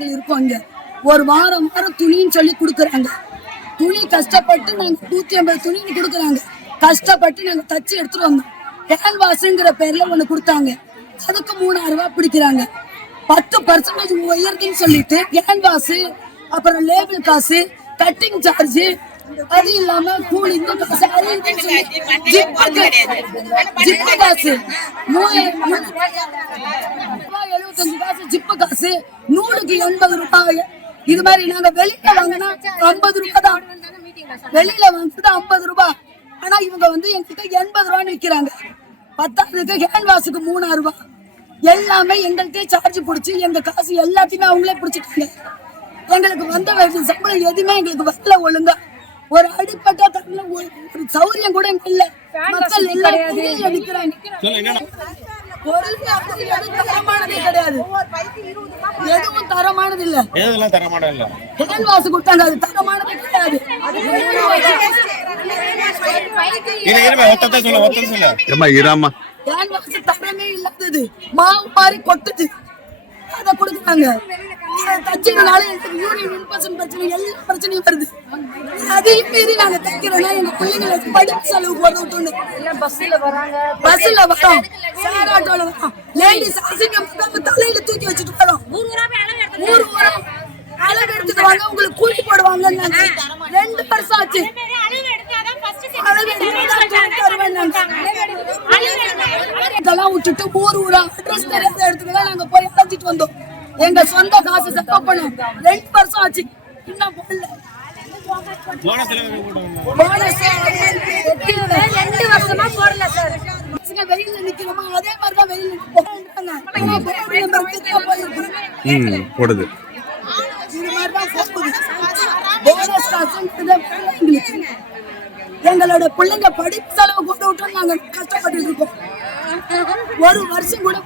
சகோதரிகள் இருக்கோம். இங்க ஒரு வாரம் துணின்னு சொல்லி கொடுக்குறாங்க. துணி கஷ்டப்பட்டு நாங்க 150 துணின்னு கொடுக்குறாங்க. கஷ்டப்பட்டு நாங்க தச்சு எடுத்துட்டு வந்தோம். கேன்வாஸ்ங்கிற பேர்ல ஒண்ணு கொடுத்தாங்க. அதுக்கு 3000 ரூபாய் பிடிக்கிறாங்க. 10% உயர்த்துன்னு சொல்லிட்டு கேன்வாஸ், அப்புறம் லேபிள் காசு, கட்டிங் சார்ஜ், அது இல்லாம கூலி காசு, ஜிப்பு காசு 75 காசு ஜிப்பு காசு, நூலுக்கு 80 ரூபாய். இது மாதிரி நாங்க வெளியில வாங்கினா 50 ரூபாய் தான். வெளியில வாங்குறது 50 ரூபாய். ஆனா இவங்க எங்கிட்ட 80 ரூபான்னு விற்கிறாங்க. 10க்கு கேன்வாஸுக்கு 3000 ரூபாய். எல்லாமே எங்கள்கிட்ட சார்ஜ் பிடிச்சி எங்க காசு எல்லாத்தையுமே அவங்களே பிடிச்சிட்டாங்க. எங்களுக்கு வந்த சம்பளம் எதுவுமே எங்களுக்கு வரல ஒழுங்கா. ஒரு அடிப்பட்ட தரல ஒரு சௌரியம் கூட இல்ல. மக்கள் எல்லாரும் அடிக்கிறாங்க. தரமானதே கிடையாது. எதுவும் தரமானது இல்ல. கேன்வாஸ் கொடுத்தாங்க, அது தரமானதே கிடையாது. கேன்வாஸ் தரமே இல்லாதது, மாவு மாதிரி கொட்டுது, அதை கொடுக்குறாங்க. தச்சதுனால எங்களுக்கு யூரின் இன்ஃபெக்ஷன் பிரச்சனை, எல்லா பிரச்சனையும் வருது. அதையும் மீறி நாங்க தைக்கிறோம்னா எங்க பிள்ளைங்களுக்கு படிப்பு செலவுக்கு உதவுட்டு பஸ்ல வரோம், ஷேர் ஆட்டோல வரோம். லேடிஸ் அசிங்கம் தலையில தூக்கி வச்சுட்டு வரோம். ஊர் ஊரம் அளவு எடுத்துட்டு வாங்க, உங்களுக்கு கூலி போடுவாங்க. 2 வருஷம் ஆச்சு. இதெல்லாம் விட்டுட்டு ஊர் ஊரா அட்ரஸ் தெரியாத இடத்துக்கு நாங்க போய் அழைச்சிட்டு வந்தோம். எங்க சொந்த காசு செலவு பண்ணோம். 2 வருஷம் ஆச்சு, இன்னும் போடல. வெளியில நிக்கிறோமா, அதே மாதிரிதான் வெளியில போடுது. எங்களோட பிள்ளைங்க படிப்பு செலவு கொண்டு விட்டு நாங்க கஷ்டப்பட்டு இருக்கோம். ஒரு வருஷம் கூட